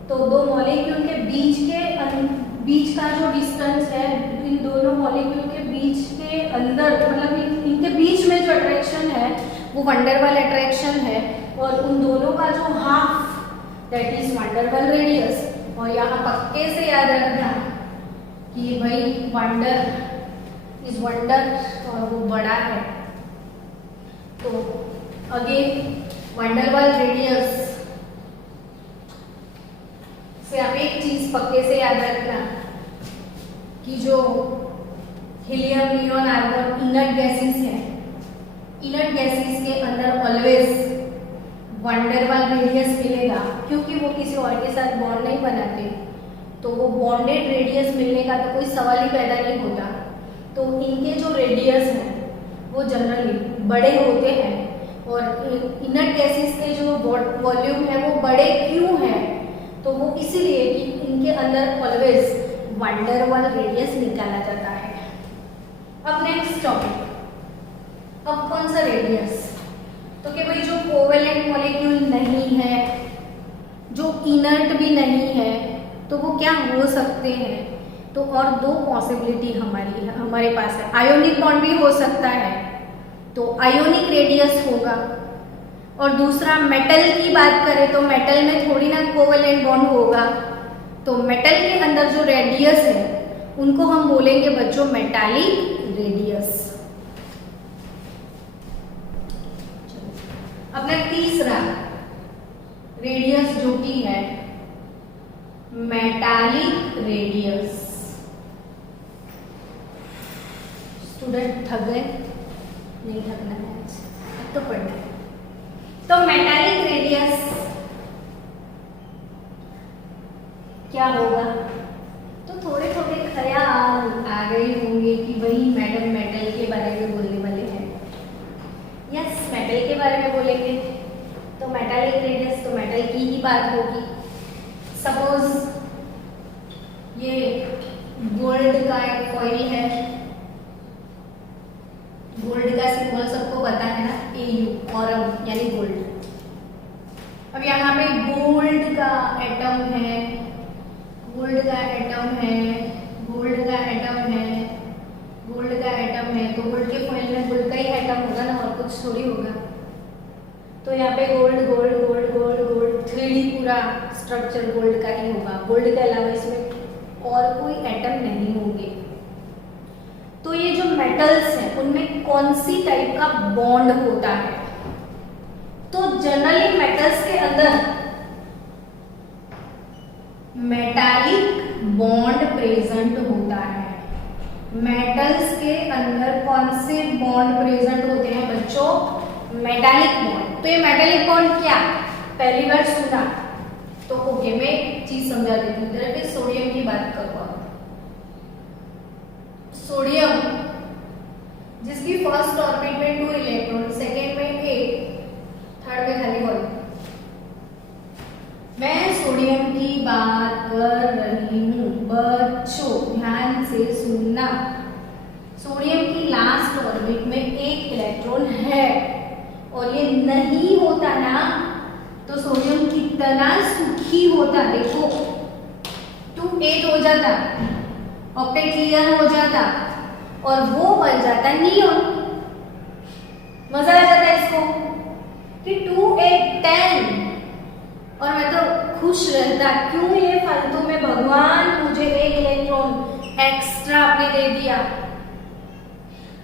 तो दो मॉलिक्यूल के बीच का जो डिस्टेंस है, इन दोनों मॉलिक्यूल के बीच के अंदर, मतलब इनके बीच में जो अट्रैक्शन है वो वंडर वाल अट्रैक्शन है, और उन दोनों का जो हाफ दैट इज वंडर वाल रेडियस। और यहाँ पक्के से याद रखना कि भाई वंडर इज वंडर और वो बड़ा है। तो अगेन वंडरवाल रेडियस से आप एक चीज पक्के से याद रखना कि जो helium, neon, argon inert gases हैं, इनर्ट गैसेस के अंदर ऑलवेज वंडरवाल रेडियस मिलेगा, क्योंकि वो किसी और के साथ बॉन्ड नहीं बनाते, तो वो बॉन्डेड रेडियस मिलने का तो कोई सवाल ही पैदा नहीं होता। तो इनके जो रेडियस हैं वो जनरली बड़े होते हैं, और इनर्ट गैसेस के जो वॉल्यूम है वो बड़े क्यों हैं, तो वो इसीलिए कि इनके अंदर ऑलवेज वंडरवाल रेडियस निकाला जाता है। अब नेक्स्ट टॉपिक, अब कौन सा रेडियस, तो कि भाई जो कोवेलेंट मॉलिक्यूल नहीं है, जो इनर्ट भी नहीं है, तो वो क्या हो सकते हैं, तो और दो पॉसिबिलिटी हमारे पास है। आयोनिक बॉन्ड भी हो सकता है, तो आयोनिक रेडियस होगा, और दूसरा मेटल की बात करें तो मेटल में थोड़ी ना कोवेलेंट बॉन्ड होगा, तो मेटल के अंदर जो रेडियस है उनको हम बोलेंगे बच्चों मेटालिक रेडियस। अपना तीसरा रेडियस जो कि है मेटालिक रेडियस। स्टूडेंट थक गए? नहीं थकना है, अब तो पढ़ना है। तो मेटालिक रेडियस क्या होगा, तो थोड़े थोड़े ख्याल आ गए होंगे कि भाई मैडम मेटल के बारे में बोलने वाले हैं। यस, मेटल के बारे में बोलेंगे, तो मेटालिक रेडियस तो मेटल की ही बात होगी। सपोज ये गोल्ड का एक कॉइल है, गोल्ड का सिंबल सबको पता है ना, AU, और यानी गोल्ड। अब यहाँ पे गोल्ड का एटम है, गोल्ड का एटम है, गोल्ड का एटम है, गोल्ड का एटम है, तो गोल्ड के कॉइल में गोल्ड का ही एटम होगा ना, और कुछ थोड़ी होगा। तो यहाँ पे gold gold gold gold gold 3D पूरा स्ट्रक्चर गोल्ड का ही होगा, गोल्ड के अलावा इसमें और कोई एटम नहीं होंगे। तो ये जो मेटल्स हैं उनमें कौन सी टाइप का बॉन्ड होता है, तो जनरली मेटल्स के अंदर मेटालिक बॉन्ड प्रेजेंट होता है। मेटल्स के अंदर कौन से बॉन्ड प्रेजेंट होते हैं बच्चों, मेटालिक बॉन्ड। तो ये मेटालिक बॉन्ड क्या पहली बार सुना, तो ओके मैं एक चीज समझा देती हूँ। इधर पे सोडियम की बात करो, सोडियम जिसकी फर्स्ट ऑर्बिट में 2 इलेक्ट्रॉन, सेकेंड में 8, थर्ड में खाली 1। मैं सोडियम की बात कर रही हूँ बच्चों, ध्यान से सुनना। सोडियम की लास्ट ऑर्बिट में 1 इलेक्ट्रॉन है, और ये नहीं होता ना तो सोडियम कितना सुखी होता, देखो 2 8 हो जाता, ऑक्टेट क्लियर हो जाता, और वो बन जाता नियॉन। मजा आ जाता इसको कि 2 8 10, और मैं तो खुश रहता, क्यों ये फालतू में भगवान मुझे 1 इलेक्ट्रॉन एक्स्ट्रा आपने दे दिया।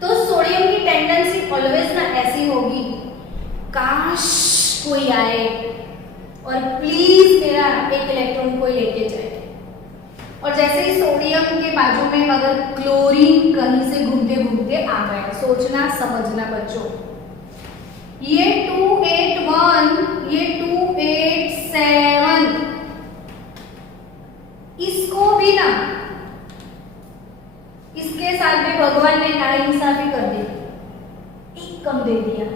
तो सोडियम की टेंडेंसी ऑलवेज ना ऐसी होगी, काश कोई आए और प्लीज मेरा 1 इलेक्ट्रॉन कोई लेके जाए। और जैसे ही सोडियम के बाजू में अगर क्लोरीन कहीं से घूमते घूमते आ गया, सोचना समझना बच्चों, ये 281, ये 287, इसको भी ना, इसके साथ भी भगवान ने नाइंसाफी कर दी, 1 कम दे दिया।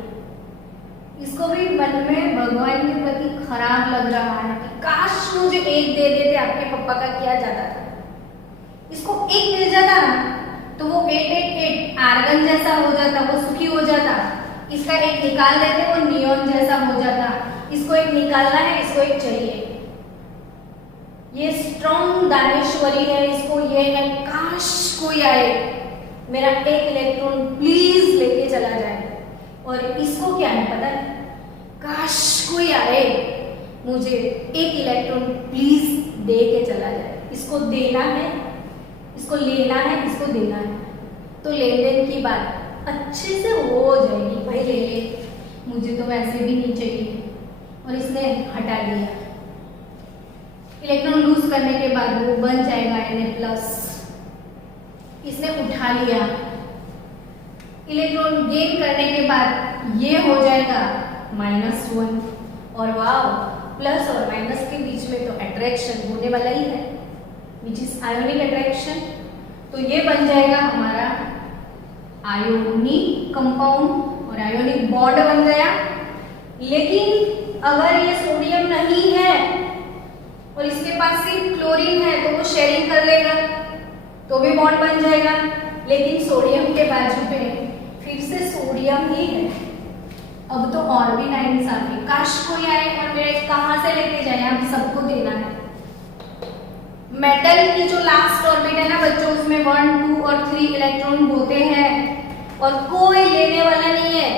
इसको भी मन में भगवान के प्रति खराब लग रहा है कि काश मुझे 1 दे देते, आपके पापा का क्या जाता था। इसको 1 मिल जाता ना तो वो 888 आर्गन जैसा हो जाता, वो सुखी हो जाता। इसका 1 निकाल देते, वो नियॉन जैसा हो जाता। इसको 1 निकालना है, इसको 1 चाहिए। ये स्ट्रॉन्ग दानेश्वरी है, इसको ये है काश कोई आए, मेरा 1 इलेक्ट्रॉन प्लीज लेके चला जाए। और इसको क्या है पता है, काश कोई आए मुझे 1 इलेक्ट्रॉन प्लीज दे के चला जाए। इसको देना है इसको लेना है, इसको देना है, तो लेन देन की बात अच्छे से हो जाएगी। भाई ले ले, मुझे तो वैसे भी नहीं चाहिए, और इसने हटा दिया। इलेक्ट्रॉन लूज करने के बाद वो बन जाएगा Na+। इसने उठा लिया। इलेक्ट्रॉन गेन करने के बाद ये हो जाएगा -1, और वाव, प्लस और माइनस के बीच में तो अट्रैक्शन होने वाला ही है, विच इज आयोनिक अट्रैक्शन। तो ये बन जाएगा हमारा आयोनिक कंपाउंड, और आयोनिक बॉन्ड बन गया। लेकिन अगर ये सोडियम नहीं है और इसके पास सिर्फ क्लोरीन है, तो वो शेयरिंग कर लेगा, तो भी बॉन्ड बन जाएगा। लेकिन सोडियम के बाजू पे फिर से सोडियम ही है। अब तो और भी नाइंसाफी, काश कोई आए और मेरे कहाँ से लेके जाए, अब सबको देना है। मेटल की जो लास्ट ऑर्बिट है ना बच्चों, उसमें 1, 2 और 3 इलेक्ट्रॉन होते हैं, और कोई लेने वाला नहीं है।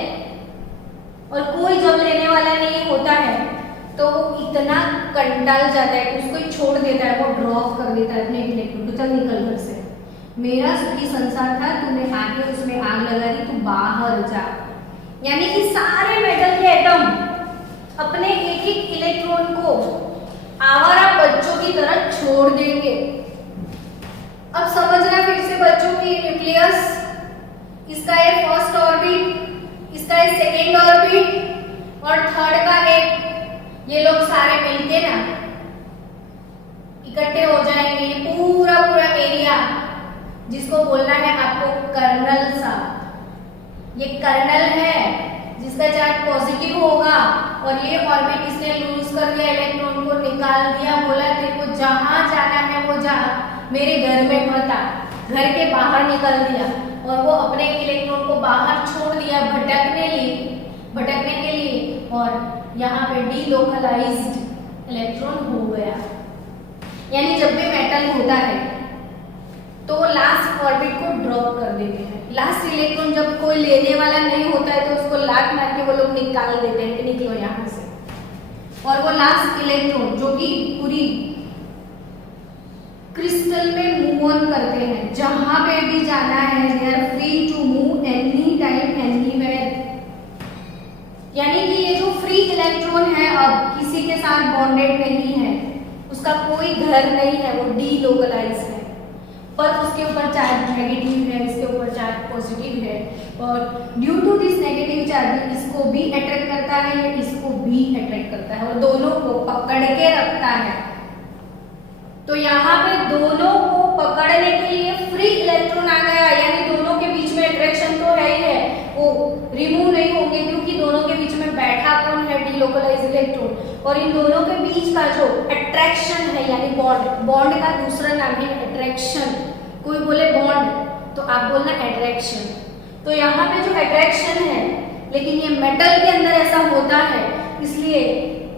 और कोई जब लेने वाला नहीं होता है तो वो इतना कंटाल जाता है, उसको ही छोड़ देता है, वो ड्रॉप कर देता है अपने इलेक्ट्रॉन को, चल निकल घर से, मेरा सुखी संसार था, तूने आके उसमें आग लगा दी, तू बाहर जा। यानी कि सारे मेटल के एटम अपने एक एक इलेक्ट्रॉन को आवारा बच्चों की तरह छोड़ देंगे। अब समझना फिर से बच्चों की न्यूक्लियस, इसका है फर्स्ट ऑर्बिट, इसका है सेकेंड ऑर्बिट, और थर्ड का एक, ये लोग सारे मिलके ना इकट्ठे हो जाएंगे। ये पूरा पूरा एरिया जिसको बोलना है आपको कर्नल सा, ये कर्नल है जिसका चार्ज पॉजिटिव होगा, और ये ऑर्बिट इसने लूज कर दिया, इलेक्ट्रॉन को निकाल दिया, बोला तेरे को जहां जाना है वो जा, मेरे घर में मत आ, घर के बाहर निकल दिया, और वो अपने इलेक्ट्रॉन को बाहर छोड़ दिया भटकने के लिए, और यहाँ पे डीलोकलाइज्ड इलेक्ट्रॉन हो गया। यानी जब भी मेटल होता है तो वो लास्ट ऑर्बिट को ड्रॉप कर देते हैं। लास्ट इलेक्ट्रॉन जब कोई लेने वाला नहीं होता है तो उसको लात मार के वो लोग निकाल देते हैं कि निकलो यहाँ से। और वो लास्ट इलेक्ट्रॉन जो कि पूरी क्रिस्टल में मूव ऑन करते हैं, जहां पे भी जाना है they are free to move any time anywhere. यानी कि ये जो फ्री इलेक्ट्रॉन है अब किसी के साथ बॉन्डेड नहीं है, उसका कोई घर नहीं है, वो डीलोकलाइज है, पर उसके ऊपर चार्ज नेगेटिव है, इसके ऊपर चार्ज पॉजिटिव है, और due to this negative charge इसको भी अट्रैक्ट करता है, या इसको भी अट्रैक्ट करता है, और दोनों को पकड़ के रखता है। तो यहाँ पे दोनों को पकड़ने के लिए फ्री इलेक्ट्रॉन आ गया, यानी दोनों के बीच में अट्रैक्शन तो है ही है, वो रिमूव नहीं होंगे, क्योंकि दोनों के बीच में बैठा कौन है, डीलोकलाइज्ड इलेक्ट्रॉन। और इन दोनों के बीच का जो अट्रैक्शन है यानी बॉन्ड का दूसरा नाम है अट्रैक्शन। कोई बोले बॉन्ड तो आप बोलना अट्रैक्शन। तो यहाँ पे जो अट्रैक्शन है, लेकिन ये मेटल के अंदर ऐसा होता है, इसलिए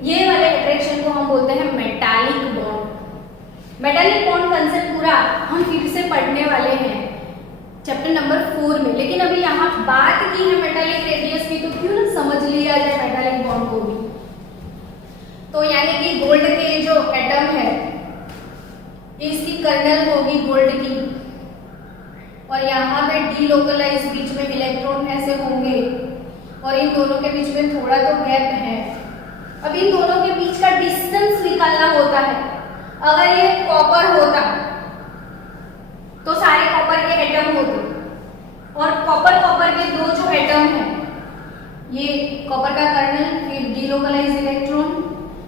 ये वाले अट्रैक्शन को हम बोलते हैं metallic bond. Metallic bond concept पूरा हम फिर से पढ़ने वाले हैं चैप्टर नंबर 4 में, लेकिन अभी यहाँ बात की है मेटालिक रेडियस की, तो क्यों ना समझ लिया जाए मेटालिक बॉन्ड को भी। तो यानी कि गोल्ड के जो एटम है, इसकी कर्नल होगी गोल्ड की, और यहाँ पे डीलोकलाइज बीच में इलेक्ट्रॉन ऐसे होंगे, और इन दोनों के बीच में थोड़ा तो गैप है। अब इन दोनों के बीच का डिस्टेंस निकालना होता है। अगर ये कॉपर होता तो सारे कॉपर के एटम होते, और कॉपर के दो जो एटम है, ये कॉपर का कर्नल, फिर डीलोकलाइज इलेक्ट्रॉन,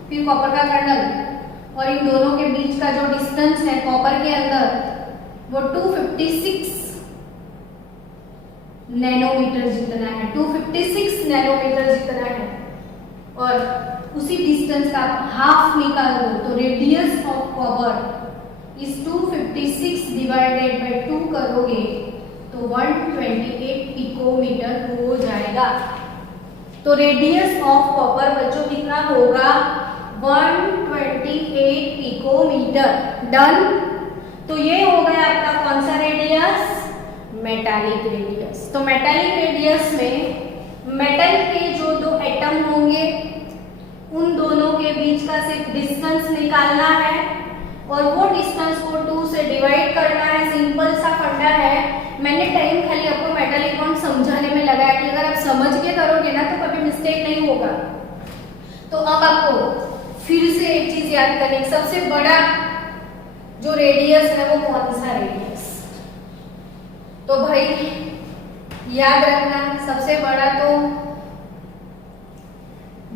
फिर कॉपर का कर्नल, और इन दोनों के बीच का जो डिस्टेंस है कॉपर के अंदर वो 256 नैनोमीटर जितना है, 256 नैनोमीटर जितना है। और उसी डिस्टेंस का हाफ निकाल दो तो radius of copper is 256 divided by 2 करोगे तो 128 पिकोमीटर हो जाएगा। तो रेडियस ऑफ कॉपर बच्चों कितना होगा, 128 पिकोमीटर। डन। तो ये हो गया आपका कौन सा रेडियस, मेटालिक रेडियस। तो मेटालिक रेडियस में मेटल के जो दो एटम होंगे उन दोनों के बीच का सिर्फ डिस्टेंस निकालना है, और वो डिस्टेंस को 2 से डिवाइड करना है। सिंपल सा फंडा है। मैंने टाइम खाली आपको मेटलिक बॉन्ड समझाने में लगाया कि अगर आप समझ के करोगे ना तो कभी मिस्टेक नहीं होगा। तो अब आपको फिर से एक चीज याद करनी, सबसे बड़ा जो रेडियस है वो कौन सा रेडियस, तो भाई याद रखना सबसे बड़ा तो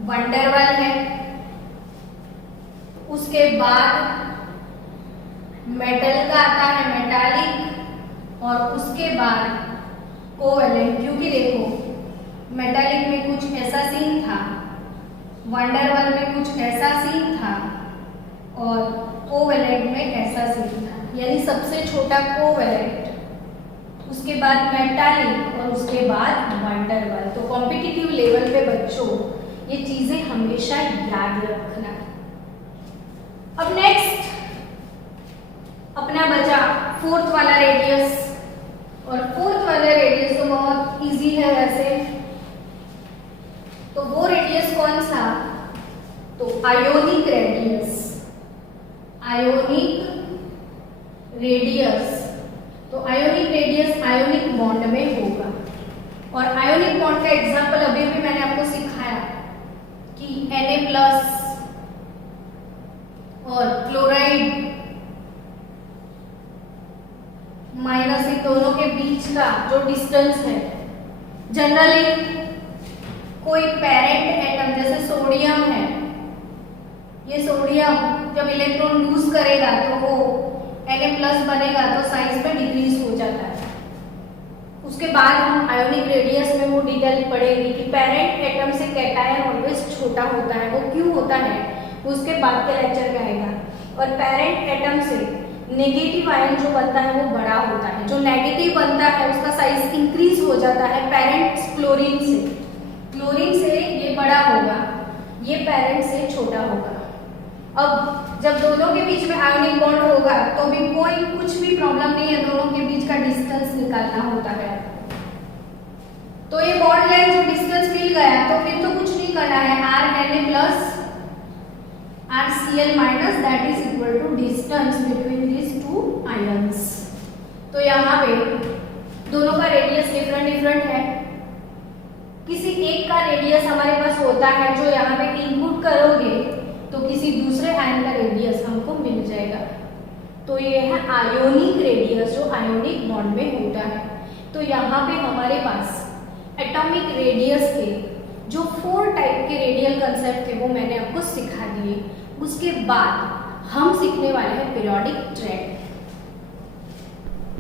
वंडरवाल है, उसके बाद मेटल का आता है मेटालिक, और उसके बाद कोवेलेंट। क्योंकि देखो मेटालिक में कुछ ऐसा सीन था, वंडरवाल में कुछ ऐसा सीन था, और कोवेलेंट में ऐसा सीन था। यानी सबसे छोटा कोवेलेंट, उसके बाद मेटालिक और उसके बाद वंडरवाल। तो कॉम्पिटिटिव लेवल पे बच्चों ये चीजें हमेशा याद रखना। अब नेक्स्ट अपना बचा फोर्थ वाला रेडियस, और फोर्थ वाला रेडियस तो बहुत इजी है वैसे। तो वो रेडियस कौन सा, तो आयोनिक रेडियस, आयोनिक रेडियस। तो आयोनिक रेडियस आयोनिक बॉन्ड में होगा, और आयोनिक बॉन्ड का एग्जांपल अभी भी मैंने आपको सिखाया कि Na+ और क्लोराइड माइनस, इन दोनों के बीच का जो डिस्टेंस है, जनरली कोई पेरेंट एटम जैसे सोडियम है, ये सोडियम जब इलेक्ट्रॉन लूज करेगा तो वो Na+ बनेगा तो साइज में डिक्रीज हो जाता है। उसके बाद हम आयोनिक रेडियस में वो डिटेल पढ़ेंगे कि पेरेंट एटम से कैटायन ऑलवेज छोटा होता है। वो क्यों होता है उसके बाद के लेक्चर में आएगा। और पेरेंट एटम से नेगेटिव आयन जो बनता है वो बड़ा होता है, जो नेगेटिव बनता है उसका साइज इंक्रीज हो जाता है पेरेंट क्लोरीन से। क्लोरीन से ये बड़ा होगा, ये पेरेंट से छोटा होगा। अब जब दोनों के बीच में आयोनिक बॉन्ड होगा तो भी कोई कुछ भी प्रॉब्लम नहीं है, दोनों के बीच का डिस्टेंस निकालना होता है। तो ये बॉन्ड लेंथ जो डिस्टेंस मिल गया तो फिर तो कुछ नहीं करना है, RNA+ RCl minus that is equal to distance between these two ions. तो यहाँ पे दोनों का रेडियस डिफरेंट है। किसी एक का रेडियस हमारे पास होता है जो यहाँ पे इनपुट करोगे तो किसी दूसरे आयन का रेडियस हमको मिल जाएगा। तो ये है आयोनिक रेडियस जो आयोनिक बॉन्ड में होता है। तो यहाँ पे हमारे पास एटॉमिक रेडियस के जो 4 टाइप के रेडियल कंसेप्ट थे वो मैंने आपको सिखा दिए। उसके बाद हम सीखने वाले हैं पीरियोडिक ट्रेंड।